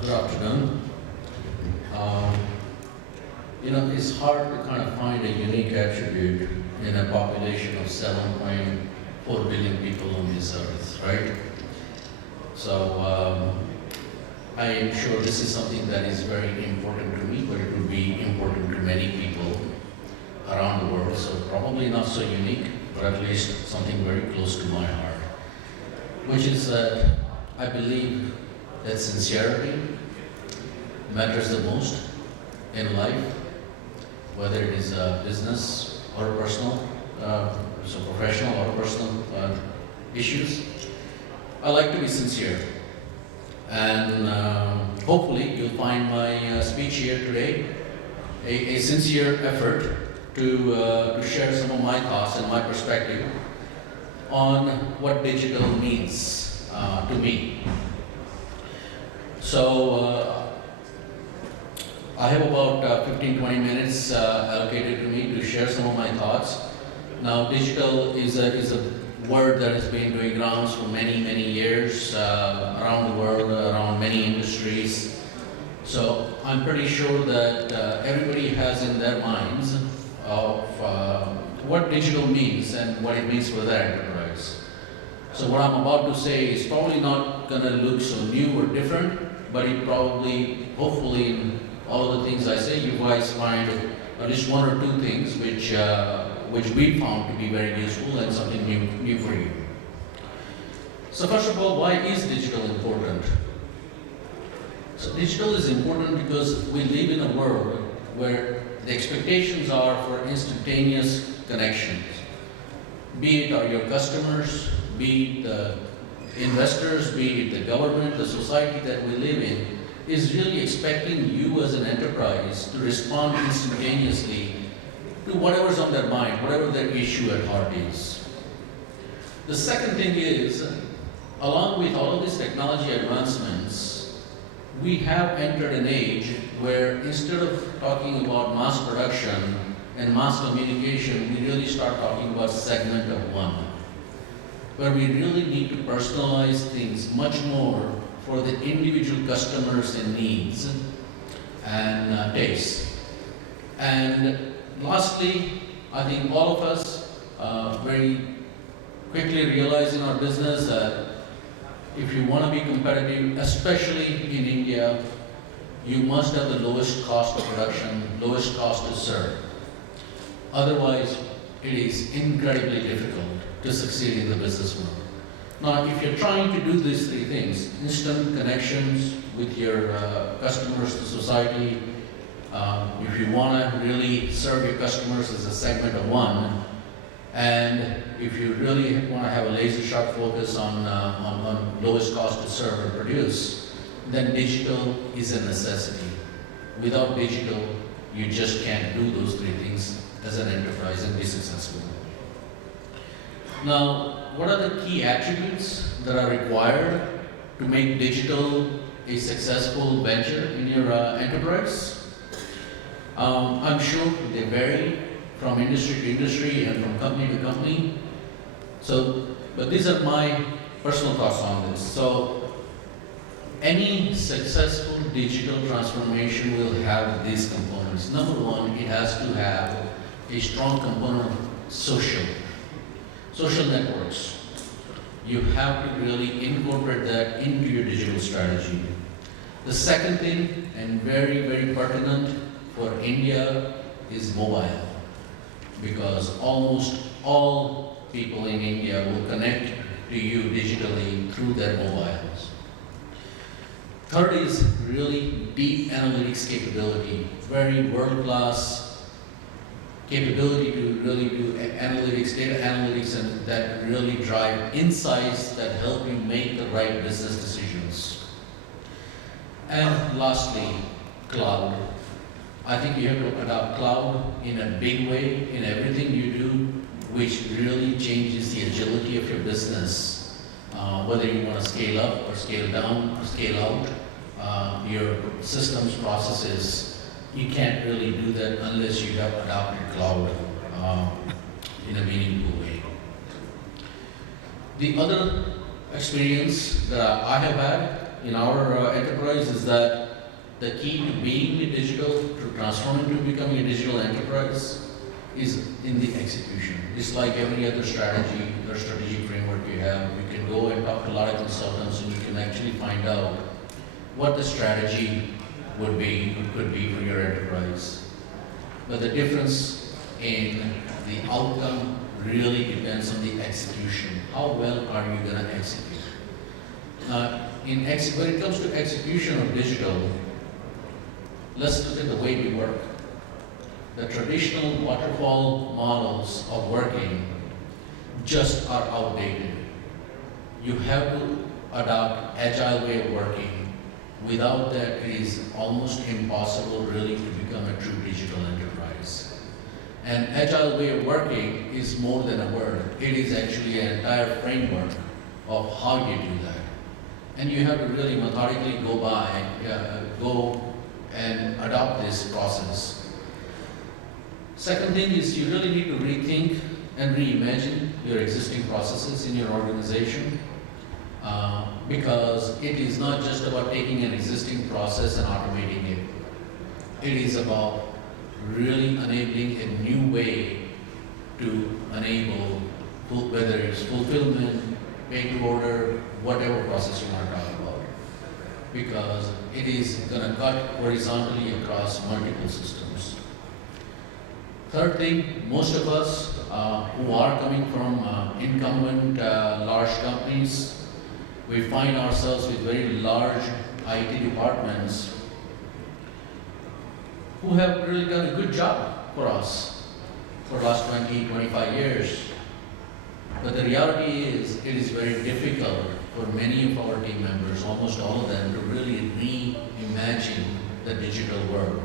Good afternoon. Um, it's hard to kind of find a unique attribute in a population of 7.4 billion people on this earth, right? So I am sure this is something that is very important to me, but it will be important to many people around the world. So probably not so unique, but at least something very close to my heart, which is that I believe that sincerity matters the most in life, whether it is business or personal, so professional or personal issues. I like to be sincere, and hopefully you'll find my speech here today a sincere effort to share some of my thoughts and my perspective on what digital means to me. So I have about 15-20 minutes allocated to me to share some of my thoughts. Now, digital is a word that has been doing rounds for many years around the world, around many industries. So I'm pretty sure that everybody has in their minds of what digital means and what it means for their enterprise. So what I'm about to say is probably not going to look so new or different, but it probably, hopefully, in all of the things I say, you guys find at least one or two things which we found to be very useful and something new for you. So first of all, why is digital important? So digital is important because we live in a world where the expectations are for instantaneous connections. Be it are your customers, be it the investors, be it the government, the society that we live in, is really expecting you as an enterprise to respond instantaneously to whatever's on their mind, whatever their issue at heart is. The second thing is, along with all of these technology advancements, we have entered an age where instead of talking about mass production and mass communication, we really start talking about segment of one, where we really need to personalize things much more for the individual customers and needs and tastes. And lastly, I think all of us very quickly realize in our business that if you want to be competitive, especially in India, you must have the lowest cost of production, lowest cost to serve. Otherwise, it is incredibly difficult to succeed in the business world. Now, if you're trying to do these three things, instant connections with your customers, the society, if you want to really serve your customers as a segment of one, and if you really want to have a laser-sharp focus on lowest cost to serve and produce, then digital is a necessity. Without digital, you just can't do those three things as an enterprise and be successful. Now, what are the key attributes that are required to make digital a successful venture in your enterprise? I'm sure they vary from industry to industry and from company to company. But these are my personal thoughts on this. So, any successful digital transformation will have these components. Number one, it has to have a strong component of social networks. You have to really incorporate that into your digital strategy. The second thing, and very pertinent for India, is mobile, because almost all people in India will connect to you digitally through their mobiles. Third is really deep analytics capability, very world-class capability to really do analytics, data analytics, and that really drive insights that help you make the right business decisions. And lastly, cloud. I think you have to adopt cloud in a big way in everything you do, which really changes the agility of your business. Whether you want to scale up or scale down or scale out your systems, processes, you can't really do that unless you have adopted cloud in a meaningful way. The other experience that I have had in our enterprise is that the key to being a digital, to transforming to becoming a digital enterprise, is in the execution. It's like every other strategy or strategic framework you have. You can go and talk to a lot of consultants and you can actually find out what the strategy would be, could be for your enterprise. But the difference in the outcome really depends on the execution. How well are you going to execute? When it comes to execution of digital, let's look at the way we work. The traditional waterfall models of working just are outdated. You have to adopt agile way of working. Without that, it is almost impossible really to become a true digital enterprise. An agile way of working is more than a word. It is actually an entire framework of how you do that. And you have to really methodically go and adopt this process. Second thing is you really need to rethink and reimagine your existing processes in your organization, because it is not just about taking an existing process and automating it. It is about really enabling a new way to enable, whether it's fulfillment, pay to order, whatever process you want to talk about. Because it is going to cut horizontally across multiple systems. Third thing, most of us who are coming from incumbent large companies, we find ourselves with very large IT departments who have really done a good job for us for the last 20, 25 years. But the reality is, it is very difficult for many of our team members, almost all of them, to really reimagine the digital world.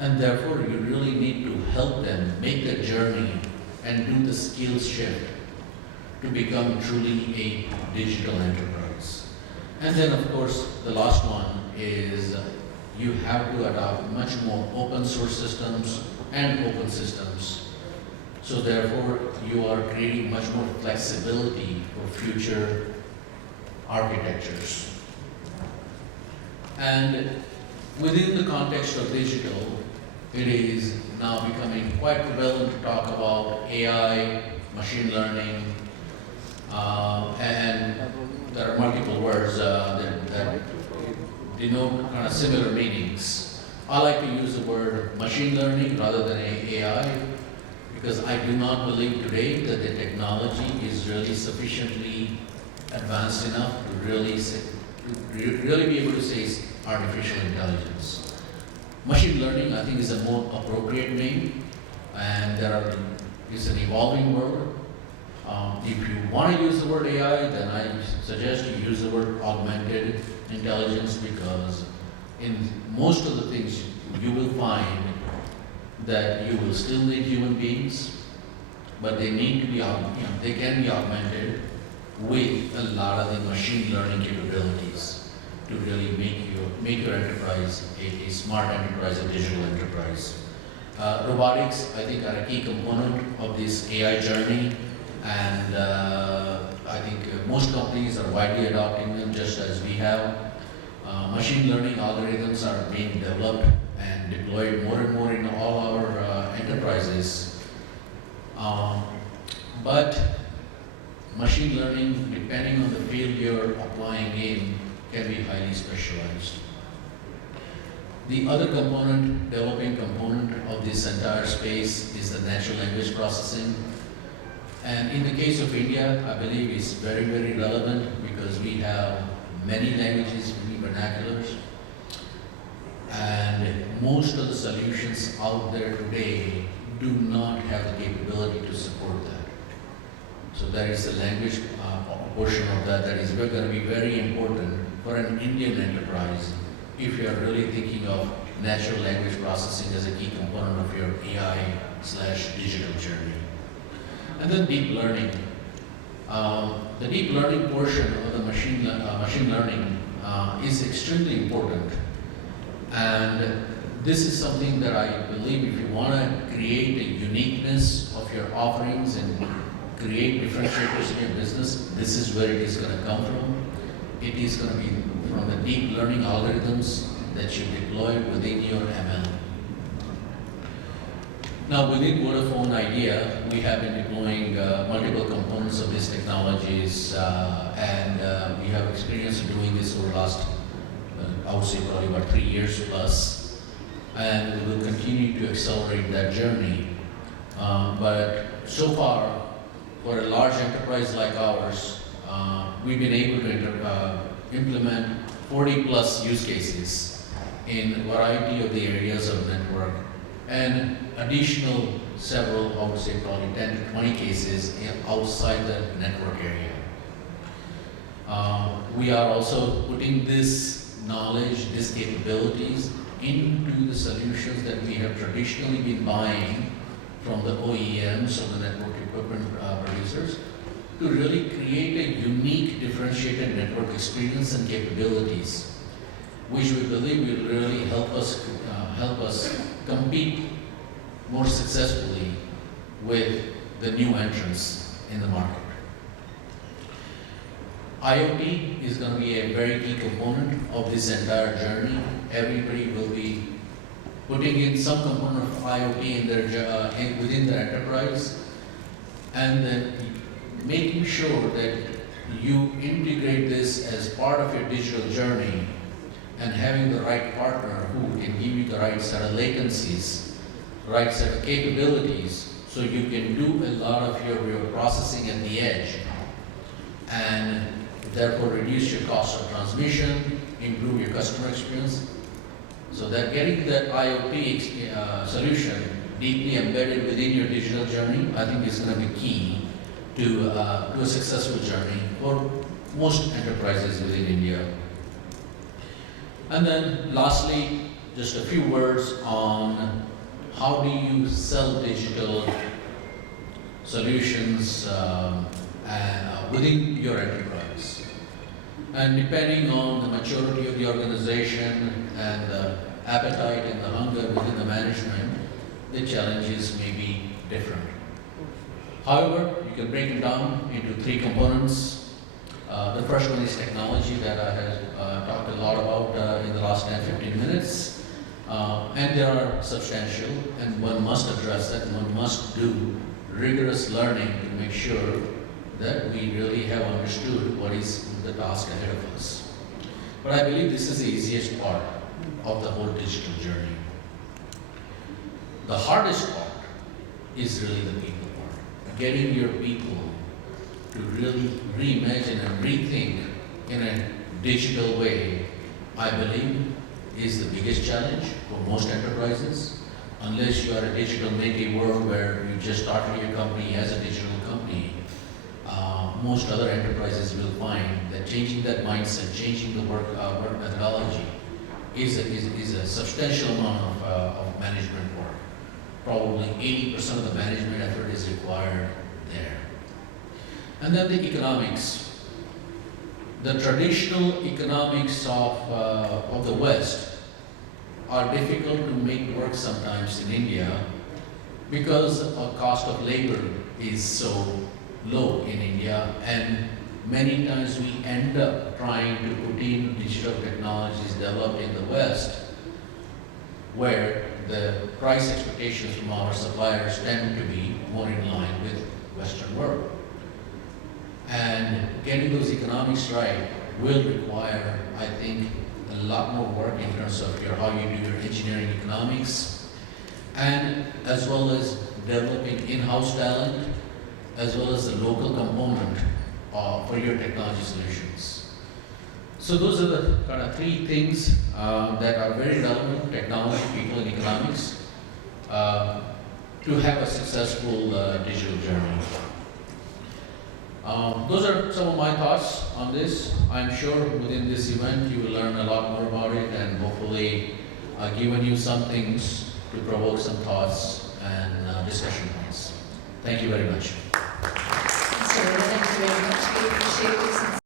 And therefore, you really need to help them make the journey and do the skills shift to become truly a digital enterprise. And then, of course, the last one is you have to adopt much more open source systems and open systems. So therefore, you are creating much more flexibility for future architectures. And within the context of digital, it is now becoming quite prevalent to talk about AI, machine learning, and there are multiple words that denote kind of similar meanings. I like to use the word machine learning rather than AI, because I do not believe today that the technology is really sufficiently advanced enough to really be able to say it's artificial intelligence. Machine learning, I think, is a more appropriate name, and it's an evolving world. If you want to use the word AI, then I suggest you use the word augmented intelligence, because in most of the things you will find that you will still need human beings, but they need to be, they can be augmented with a lot of the machine learning capabilities to really make your enterprise a smart enterprise, a digital enterprise. Robotics, I think, are a key component of this AI journey, and I think most companies are widely adopting them, just as we have. Machine learning algorithms are being developed and deployed more and more in all our enterprises. But machine learning, depending on the field you're applying in, can be highly specialized. The other component, developing component of this entire space is the natural language processing. And in the case of India, I believe it's very, very relevant, because we have many languages, many vernaculars. And most of the solutions out there today do not have the capability to support that. So there is a language portion of that is going to be very important for an Indian enterprise if you are really thinking of natural language processing as a key component of your AI/digital journey. And then deep learning. The deep learning portion of the machine learning is extremely important. And this is something that I believe, if you want to create a uniqueness of your offerings and create differentiators in your business, this is where it is going to come from. it is going to be from the deep learning algorithms that you deploy within your ML. Now, within Vodafone Idea, we have been deploying multiple components of these technologies, and we have experience in doing this over the last, I would say, probably about 3 years plus, and we will continue to accelerate that journey. But so far, for a large enterprise like ours, we've been able to implement 40 plus use cases in a variety of the areas of network, and additional several, I would say probably 10 to 20 cases outside the network area. We are also putting this knowledge, these capabilities into the solutions that we have traditionally been buying from the OEMs or the network equipment producers to really create a unique differentiated network experience and capabilities, which we believe will really help us compete more successfully with the new entrants in the market. IoT is going to be a very key component of this entire journey. Everybody will be putting in some component of IoT in their, within their enterprise, and then making sure that you integrate this as part of your digital journey, and having the right partner who can give you the right set of latencies, right set of capabilities, so you can do a lot of your processing at the edge, and therefore reduce your cost of transmission, improve your customer experience. So that getting that IoT solution deeply embedded within your digital journey, I think is going to be key to a successful journey for most enterprises within India. And then lastly, just a few words on how do you sell digital solutions within your enterprise. And depending on the maturity of the organization and the appetite and the hunger within the management, the challenges may be different. However, you can break it down into 3 components. The first one is technology that I have talked a lot about in the last 10-15 minutes. And they are substantial, and one must address that, and one must do rigorous learning to make sure that we really have understood what is the task ahead of us. But I believe this is the easiest part of the whole digital journey. The hardest part is really the people part. Getting your people to really reimagine and rethink in a digital way, I believe, is the biggest challenge for most enterprises. Unless you are a digital native world where you just started your company as a digital company, most other enterprises will find that changing that mindset, changing the work methodology is a substantial amount of management work. Probably 80% of the management effort is required there. And then the economics. The traditional economics of the West are difficult to make work sometimes in India because the cost of labor is so low in India, and many times we end up trying to put in digital technologies developed in the West where the price expectations from our suppliers tend to be more in line with Western world. And getting those economics right will require, I think, a lot more work in terms of how you do your engineering economics, and as well as developing in-house talent, as well as the local component for your technology solutions. So those are the kind of 3 things that are very relevant: technology, people, and economics, to have a successful digital journey. Those are some of my thoughts on this. I'm sure within this event you will learn a lot more about it, and hopefully I've given you some things to provoke some thoughts and discussion points. Thank you very much. Thank you very much. We appreciate this.